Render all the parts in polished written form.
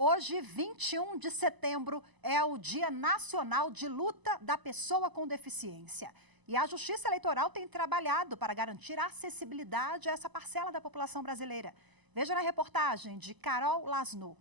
Hoje, 21 de setembro, é o Dia Nacional de Luta da Pessoa com Deficiência. E a Justiça Eleitoral tem trabalhado para garantir acessibilidade a essa parcela da população brasileira. Veja na reportagem de Carol Lasnu.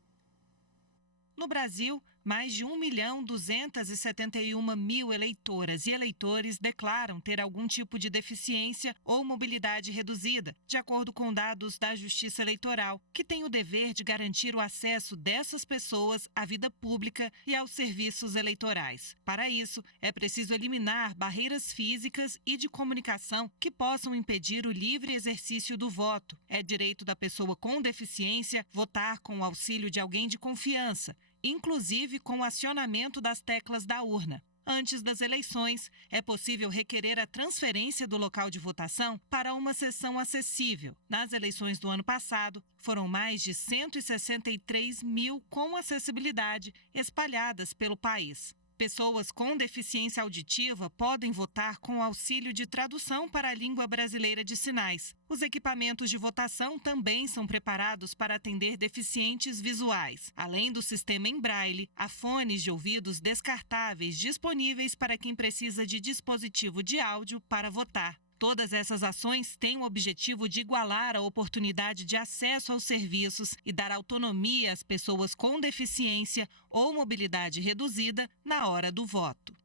No Brasil, mais de 1.271.000 eleitoras e eleitores declaram ter algum tipo de deficiência ou mobilidade reduzida, de acordo com dados da Justiça Eleitoral, que tem o dever de garantir o acesso dessas pessoas à vida pública e aos serviços eleitorais. Para isso, é preciso eliminar barreiras físicas e de comunicação que possam impedir o livre exercício do voto. É direito da pessoa com deficiência votar com o auxílio de alguém de confiança, inclusive com o acionamento das teclas da urna. Antes das eleições, é possível requerer a transferência do local de votação para uma seção acessível. Nas eleições do ano passado, foram mais de 163 mil com acessibilidade espalhadas pelo país. Pessoas com deficiência auditiva podem votar com auxílio de tradução para a língua brasileira de sinais. Os equipamentos de votação também são preparados para atender deficientes visuais. Além do sistema em braille, há fones de ouvidos descartáveis disponíveis para quem precisa de dispositivo de áudio para votar. Todas essas ações têm o objetivo de igualar a oportunidade de acesso aos serviços e dar autonomia às pessoas com deficiência ou mobilidade reduzida na hora do voto.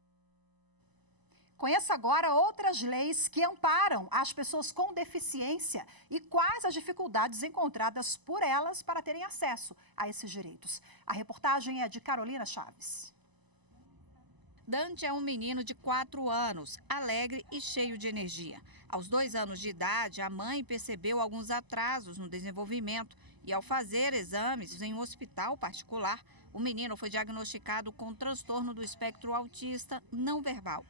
Conheça agora outras leis que amparam as pessoas com deficiência e quais as dificuldades encontradas por elas para terem acesso a esses direitos. A reportagem é de Carolina Chaves. Dante é um menino de 4 anos, alegre e cheio de energia. Aos 2 anos de idade, a mãe percebeu alguns atrasos no desenvolvimento e, ao fazer exames em um hospital particular, o menino foi diagnosticado com transtorno do espectro autista não verbal.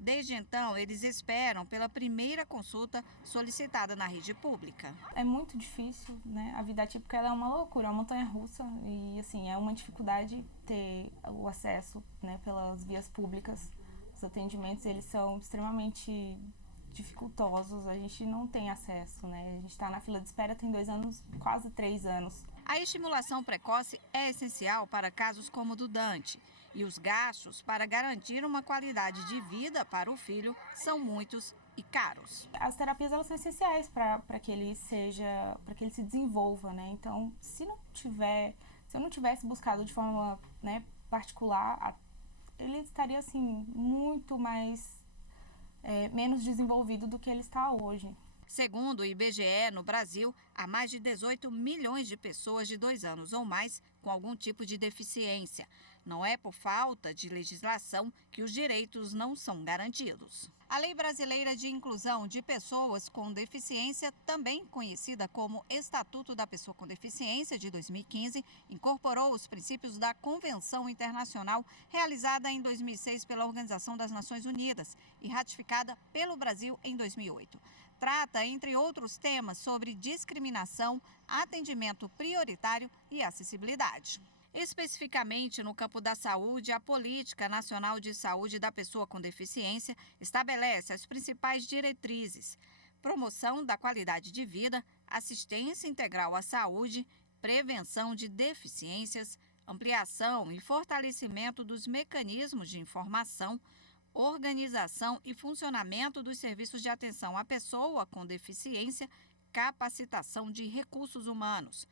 Desde então, eles esperam pela primeira consulta solicitada na rede pública. É muito difícil, né? A vida atípica ela é uma loucura, é uma montanha-russa e, assim, é uma dificuldade ter o acesso, né, pelas vias públicas. Os atendimentos, eles são extremamente dificultosos, a gente não tem acesso, né? A gente está na fila de espera tem 2 anos, quase 3 anos. A estimulação precoce é essencial para casos como o do Dante. E os gastos para garantir uma qualidade de vida para o filho são muitos e caros. As terapias elas são essenciais para que ele se desenvolva, né? Então, se eu não tivesse buscado de forma, né, particular, ele estaria assim muito mais menos desenvolvido do que ele está hoje. Segundo o IBGE, no Brasil, há mais de 18 milhões de pessoas de 2 anos ou mais com algum tipo de deficiência. Não é por falta de legislação que os direitos não são garantidos. A Lei Brasileira de Inclusão de Pessoas com Deficiência, também conhecida como Estatuto da Pessoa com Deficiência, de 2015, incorporou os princípios da Convenção Internacional realizada em 2006 pela Organização das Nações Unidas e ratificada pelo Brasil em 2008. Trata, entre outros temas, sobre discriminação, atendimento prioritário e acessibilidade. Especificamente no campo da saúde, a Política Nacional de Saúde da Pessoa com Deficiência estabelece as principais diretrizes: promoção da qualidade de vida, assistência integral à saúde, prevenção de deficiências, ampliação e fortalecimento dos mecanismos de informação, organização e funcionamento dos serviços de atenção à pessoa com deficiência, capacitação de recursos humanos.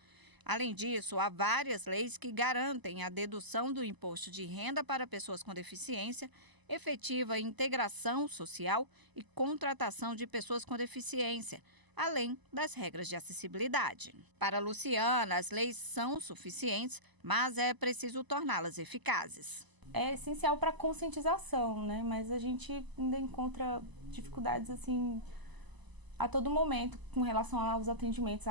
Além disso, há várias leis que garantem a dedução do imposto de renda para pessoas com deficiência, efetiva integração social e contratação de pessoas com deficiência, além das regras de acessibilidade. Para Luciana, as leis são suficientes, mas é preciso torná-las eficazes. É essencial para a conscientização, né? Mas a gente ainda encontra dificuldades assim a todo momento com relação aos atendimentos,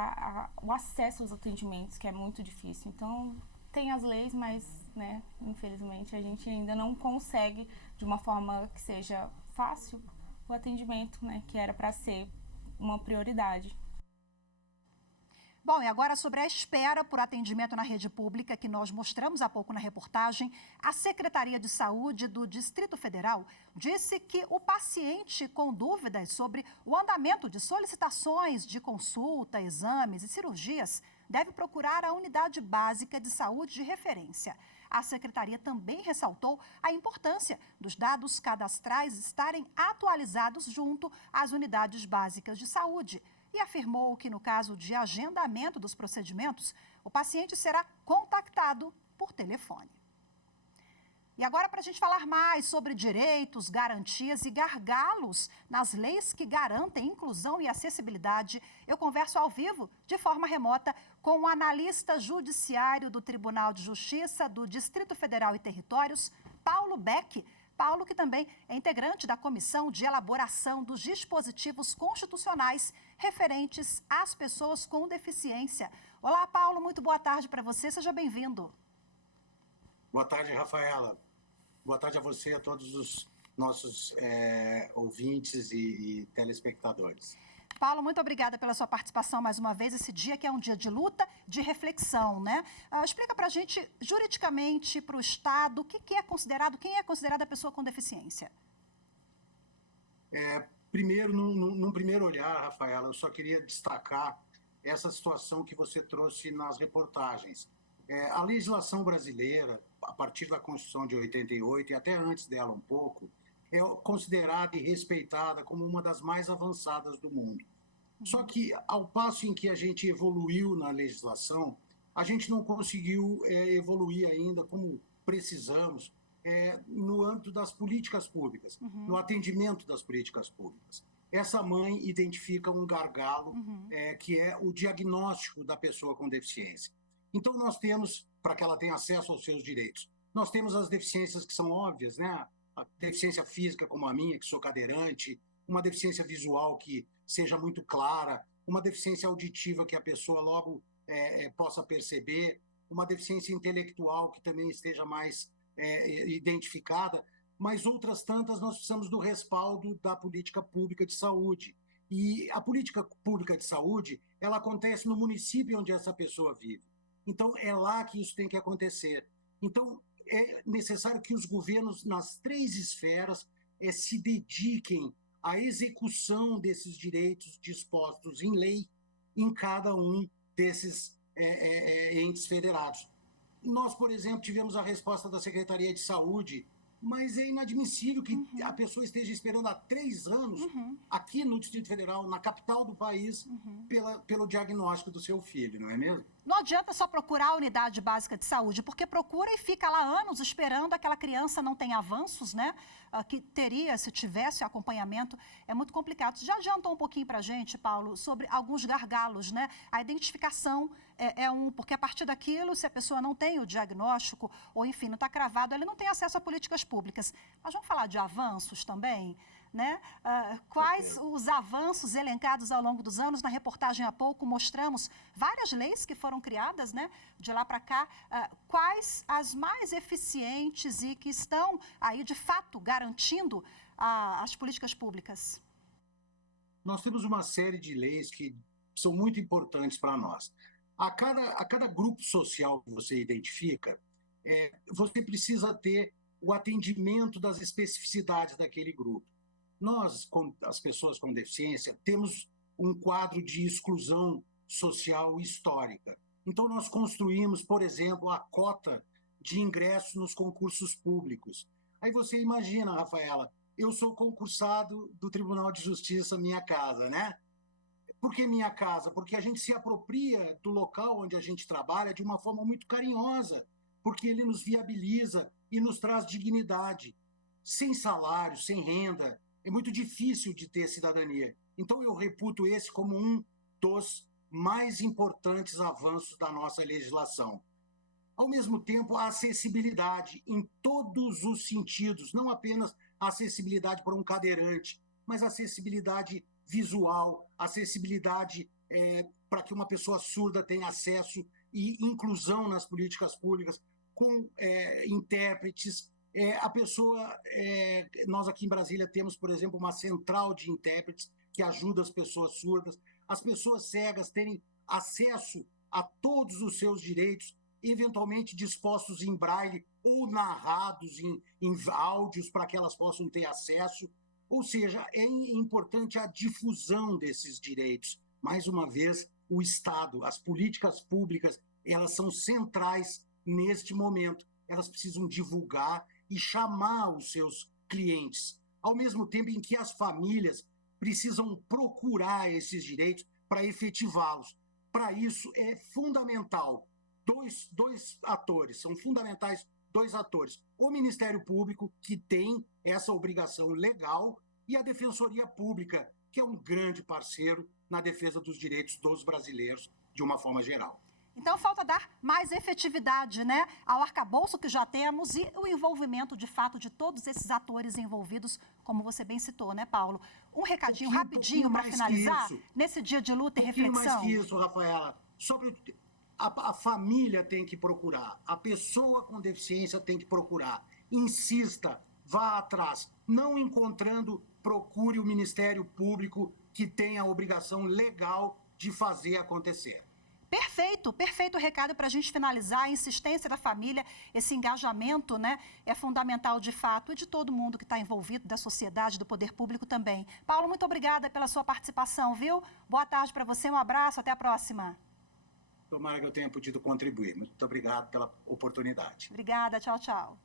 o acesso aos atendimentos, que é muito difícil. Então, tem as leis, mas, né, infelizmente, a gente ainda não consegue, de uma forma que seja fácil, o atendimento, né, que era para ser uma prioridade. Bom, e agora sobre a espera por atendimento na rede pública, que nós mostramos há pouco na reportagem, a Secretaria de Saúde do Distrito Federal disse que o paciente com dúvidas sobre o andamento de solicitações de consulta, exames e cirurgias deve procurar a unidade básica de saúde de referência. A secretaria também ressaltou a importância dos dados cadastrais estarem atualizados junto às unidades básicas de saúde e afirmou que, no caso de agendamento dos procedimentos, o paciente será contactado por telefone. E agora, para a gente falar mais sobre direitos, garantias e gargalos nas leis que garantem inclusão e acessibilidade, eu converso ao vivo, de forma remota, com o analista judiciário do Tribunal de Justiça do Distrito Federal e Territórios, Paulo Beck. Paulo, que também é integrante da Comissão de Elaboração dos Dispositivos Constitucionais referentes às pessoas com deficiência. Olá, Paulo, muito boa tarde para você, seja bem-vindo. Boa tarde, Rafaela. Boa tarde a você e a todos os nossos ouvintes e telespectadores. Paulo, muito obrigada pela sua participação mais uma vez, esse dia que é um dia de luta, de reflexão, né? Explica para a gente, juridicamente, para o Estado, quem é considerada a pessoa com deficiência? Primeiro, num primeiro olhar, Rafaela, eu só queria destacar essa situação que você trouxe nas reportagens. A legislação brasileira, a partir da Constituição de 88 e até antes dela um pouco, é considerada e respeitada como uma das mais avançadas do mundo. Só que, ao passo em que a gente evoluiu na legislação, a gente não conseguiu evoluir ainda como precisamos no âmbito das políticas públicas, no atendimento das políticas públicas. Essa mãe identifica um gargalo, que é o diagnóstico da pessoa com deficiência. Então, nós temos, para que ela tenha acesso aos seus direitos, nós temos as deficiências que são óbvias, né? A deficiência física, como a minha, que sou cadeirante, uma deficiência visual que seja muito clara, uma deficiência auditiva que a pessoa logo possa perceber, uma deficiência intelectual que também esteja mais identificada, mas outras tantas nós precisamos do respaldo da política pública de saúde. E a política pública de saúde, ela acontece no município onde essa pessoa vive. Então, é lá que isso tem que acontecer. Então, é necessário que os governos, nas 3 esferas, se dediquem à execução desses direitos dispostos em lei em cada um desses entes federados. Nós, por exemplo, tivemos a resposta da Secretaria de Saúde, mas é inadmissível que a pessoa esteja esperando há 3 anos aqui no Distrito Federal, na capital do país, pelo diagnóstico do seu filho, não é mesmo? Não adianta só procurar a unidade básica de saúde, porque procura e fica lá anos esperando, aquela criança não tem avanços, né? Que teria, se tivesse acompanhamento, é muito complicado. Você já adiantou um pouquinho para a gente, Paulo, sobre alguns gargalos, né? A identificação porque a partir daquilo, se a pessoa não tem o diagnóstico, ou enfim, não está cravado, ele não tem acesso a políticas públicas. Mas vamos falar de avanços também? Né? Quais os avanços elencados ao longo dos anos? Na reportagem há pouco mostramos várias leis que foram criadas, né? De lá para cá. Quais as mais eficientes e que estão aí, de fato, garantindo as políticas públicas? Nós temos uma série de leis que são muito importantes para nós. A cada grupo social que você identifica, você precisa ter o atendimento das especificidades daquele grupo. Nós, as pessoas com deficiência, temos um quadro de exclusão social histórica. Então, nós construímos, por exemplo, a cota de ingresso nos concursos públicos. Aí você imagina, Rafaela, eu sou concursado do Tribunal de Justiça Minha Casa, né? Por que Minha Casa? Porque a gente se apropria do local onde a gente trabalha de uma forma muito carinhosa, porque ele nos viabiliza e nos traz dignidade. Sem salário, sem renda, é muito difícil de ter cidadania. Então, eu reputo esse como um dos mais importantes avanços da nossa legislação. Ao mesmo tempo, a acessibilidade em todos os sentidos, não apenas a acessibilidade para um cadeirante, mas a acessibilidade visual, acessibilidade para que uma pessoa surda tenha acesso e inclusão nas políticas públicas, com intérpretes. Nós aqui em Brasília temos, por exemplo, uma central de intérpretes que ajuda as pessoas surdas, as pessoas cegas terem acesso a todos os seus direitos, eventualmente dispostos em braille ou narrados em áudios para que elas possam ter acesso. Ou seja, é importante a difusão desses direitos, mais uma vez, o Estado, as políticas públicas, elas são centrais neste momento. Elas precisam divulgar e chamar os seus clientes, ao mesmo tempo em que as famílias precisam procurar esses direitos para efetivá-los. Para isso é fundamental dois atores, são fundamentais dois atores. O Ministério Público, que tem essa obrigação legal, e a Defensoria Pública, que é um grande parceiro na defesa dos direitos dos brasileiros de uma forma geral. Então, falta dar mais efetividade, né, ao arcabouço que já temos e o envolvimento, de fato, de todos esses atores envolvidos, como você bem citou, né, Paulo? Um recadinho rapidinho para finalizar, nesse dia de luta e reflexão. Mais que isso, Rafaela, sobre a família tem que procurar, a pessoa com deficiência tem que procurar. Insista, vá atrás. Não encontrando, procure o Ministério Público, que tem a obrigação legal de fazer acontecer. Perfeito recado para a gente finalizar. A insistência da família, esse engajamento, né, é fundamental de fato e de todo mundo que está envolvido, da sociedade, do poder público também. Paulo, muito obrigada pela sua participação, viu? Boa tarde para você, um abraço, até a próxima. Tomara que eu tenha podido contribuir. Muito obrigado pela oportunidade. Obrigada, tchau, tchau.